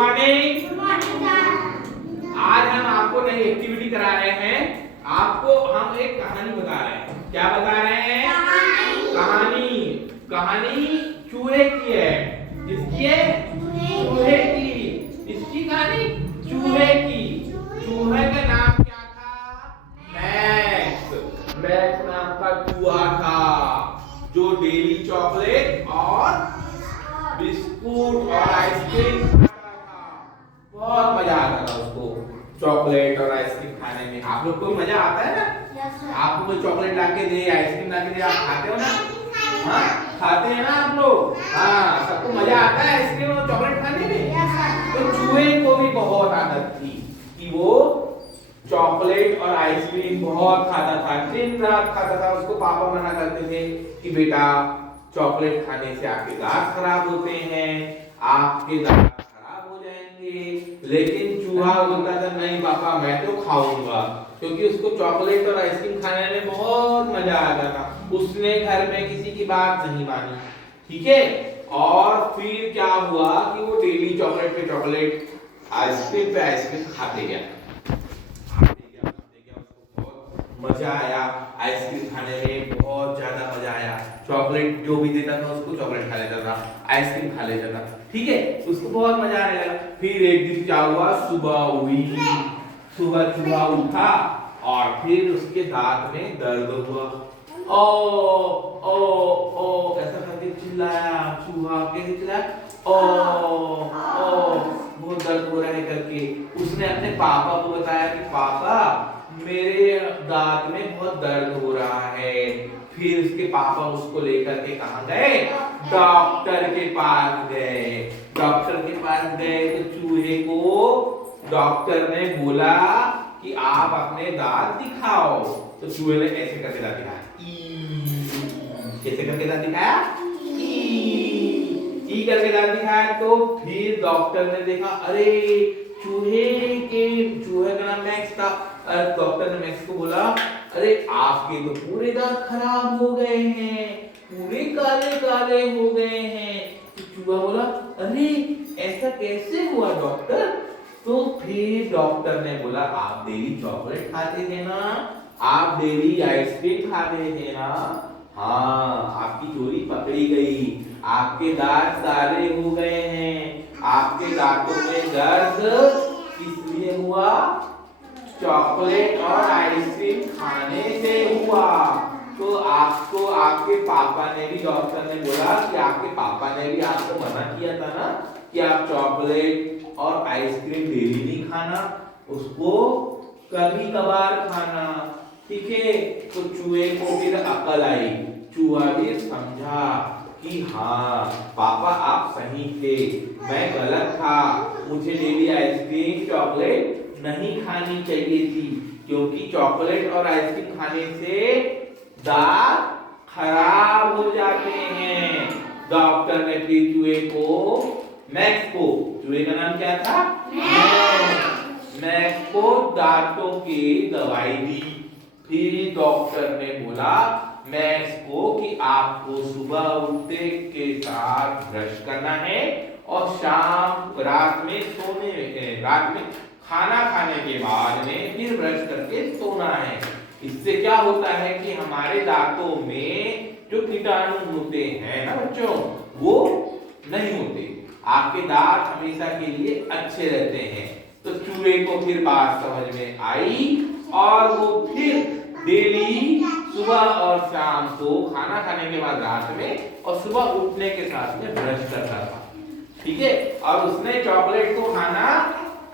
Morning. आज हम आपको नई एक्टिविटी करा रहे हैं। आपको हम एक कहानी बता रहे हैं। क्या बता रहे हैं? कहानी। कहानी चूहे की है। किसकी है? चूहे की। इसकी कहानी चूहे की। चूहे का नाम क्या था? मैक्स। मैक्स नाम का चूहा था जो डेली चॉकलेट और बिस्कुट और आइसक्रीम खाता था। बहुत मजा आता था उसको चॉकलेट और आइसक्रीम खाने में। आप लोग को मजा आता है ना? आपको कोई चॉकलेट लाके दे, आइसक्रीम लाके दे, आप खाते हो ना? हाँ, खाते हैं ना आप लोग? हाँ, सबको मजा आता है आइसक्रीम और चॉकलेट खाने में। तो चूहे को भी बहुत आदत थी कि वो चॉकलेट और आइसक्रीम बहुत खाता था, दिन रात खाता था। उसको पापा मना करते थे कि बेटा चॉकलेट खाने से आपके दांत खराब होते हैं, आपके दांत खराब हो जाएंगे। लेकिन चूहा बोलता था नहीं पापा मैं तो खाऊंगा, क्योंकि उसको चॉकलेट और आइसक्रीम खाने में बहुत मजा आता था। उसने घर में किसी की बात नहीं मानी, ठीक है। और फिर क्या हुआ कि वो डेली चॉकलेट पे चॉकलेट, आइसक्रीम पे आइसक्रीम खाते गया। मजा आया आइसक्रीम खाने में, बहुत ज्यादा मजा आया। चॉकलेट जो भी देता था उसको चॉकलेट खा लेता था, आइसक्रीम खा लेता था, ठीक है। उसको बहुत मजा आने लगा। फिर एक दिन क्या हुआ, सुबह हुई। सुबह चूहा उठा और फिर उसके दांत में दर्द हुआ। ओ ओ ओ ऐसा करके चिल्लाया चूहा। कैसे चिल्लाया? ओ ओ बहुत दर्द हो रहा है करके। उसने अपने पापा को बताया कि पापा मेरे दांत में बहुत दर्द हो रहा है। फिर उसके पापा उसको लेकर के कहां गए? डॉक्टर के पास गए। डॉक्टर के पास गए तो चूहे को डॉक्टर ने बोला कि आप अपने दांत दिखाओ। तो चूहे ने ऐसे करके दांत दिखाया, कैसे करके दांत दिखाया? ई करके दांत दिखाया। तो फिर डॉक्टर ने देखा, अरे चूहे का नाम मैक्स था। डॉक्टर ने मैक्स को बोला, अरे आपके तो पूरे दांत खराब हो गए हैं, पूरे काले काले हो गए हैं। तो चूहा बोला, अरे ऐसा कैसे हुआ डॉक्टर? तो फिर डॉक्टर ने बोला, आप डेली चॉकलेट खाते थे ना, आप डेली आइसक्रीम खाते थे ना, हाँ आपकी चोरी पकड़ी गई। आपके दांत काले हो गए हैं। आपके दांतों में दर्द किसलिए हुआ? चॉकलेट और आइसक्रीम खाने से हुआ। तो आपको आपके पापा ने भी, डॉक्टर ने बोला कि आपके पापा ने भी आपको मना किया था ना कि आप चॉकलेट और आइसक्रीम डेली नहीं खाना, उसको कभी कभार खाना, ठीक है। तो चूहे को फिर अकल आई। चूहा भी समझा कि हाँ पापा आप सही थे, मैं गलत था। मुझे डेली आइसक्रीम चॉकलेट नहीं खानी चाहिए थी, क्योंकि चॉकलेट और आइसक्रीम खाने से दांत खराब हो जाते हैं। डॉक्टर ने फिर चूहे को, मैक्स को, चूहे का नाम क्या था? मैक्स को दांतों की दवाई दी। फिर डॉक्टर ने बोला मैक्स को कि आपको सुबह उठते के साथ ब्रश करना है और शाम रात में रात में खाना खाने के बाद में फिर ब्रश करके सोना है। इससे क्या होता है कि हमारे दांतों में जो कीटाणु होते हैं ना बच्चों, वो नहीं होते। आपके दांत हमेशा के लिए अच्छे रहते हैं। तो चूहे को फिर बात समझ में आई और वो फिर डेली सुबह और शाम को खाना खाने के बाद रात में और सुबह उठने के साथ में ब्रश करता था, ठीक है। और उसने चॉकलेट को खाना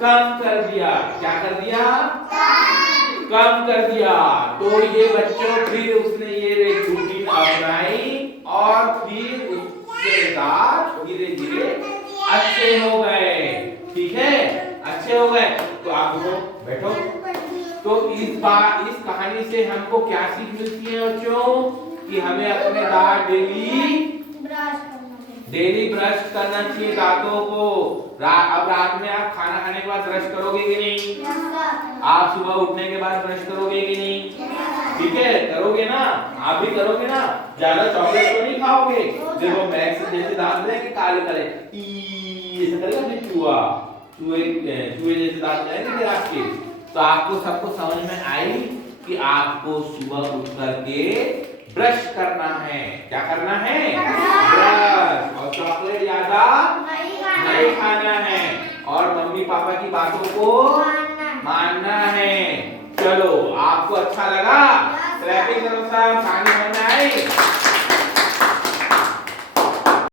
कम कर दिया। क्या कर दिया? कम कर दिया। तो ये बच्चों फिर उसने ये रूटीन अपनाई और फिर उसके दांत धीरे धीरे अच्छे हो गए, ठीक है, अच्छे हो गए। तो आप लोग बैठो। तो इस कहानी से हमको क्या सीख मिलती है बच्चों? कि हमें अपने दांत डेली ब्रश करना चाहिए दांतों को। अब रात में आप खाना खाने के बाद ब्रश करोगे कि नहीं? आप सुबह उठने के बाद ब्रश करोगे कि नहीं? ठीक है, करोगे ना? आप भी करोगे ना? ज्यादा चॉकलेट तो नहीं खाओगे। देखो मैक्स जैसे दांत है कि काले काले ऐसा करेगा चूहा, चूहे चूहे जैसे दांत जाएंगे फिर आपके। तो आपको सबको समझ में आई कि आपको सुबह उठ करके ब्रश करना है। क्या करना है? ब्रश। और चॉकलेट ज्यादा नहीं खाना है और मम्मी पापा की बातों को मानना है। चलो, आपको अच्छा लगा? क्लैपिंग करो सब। कहानी समझ में आई?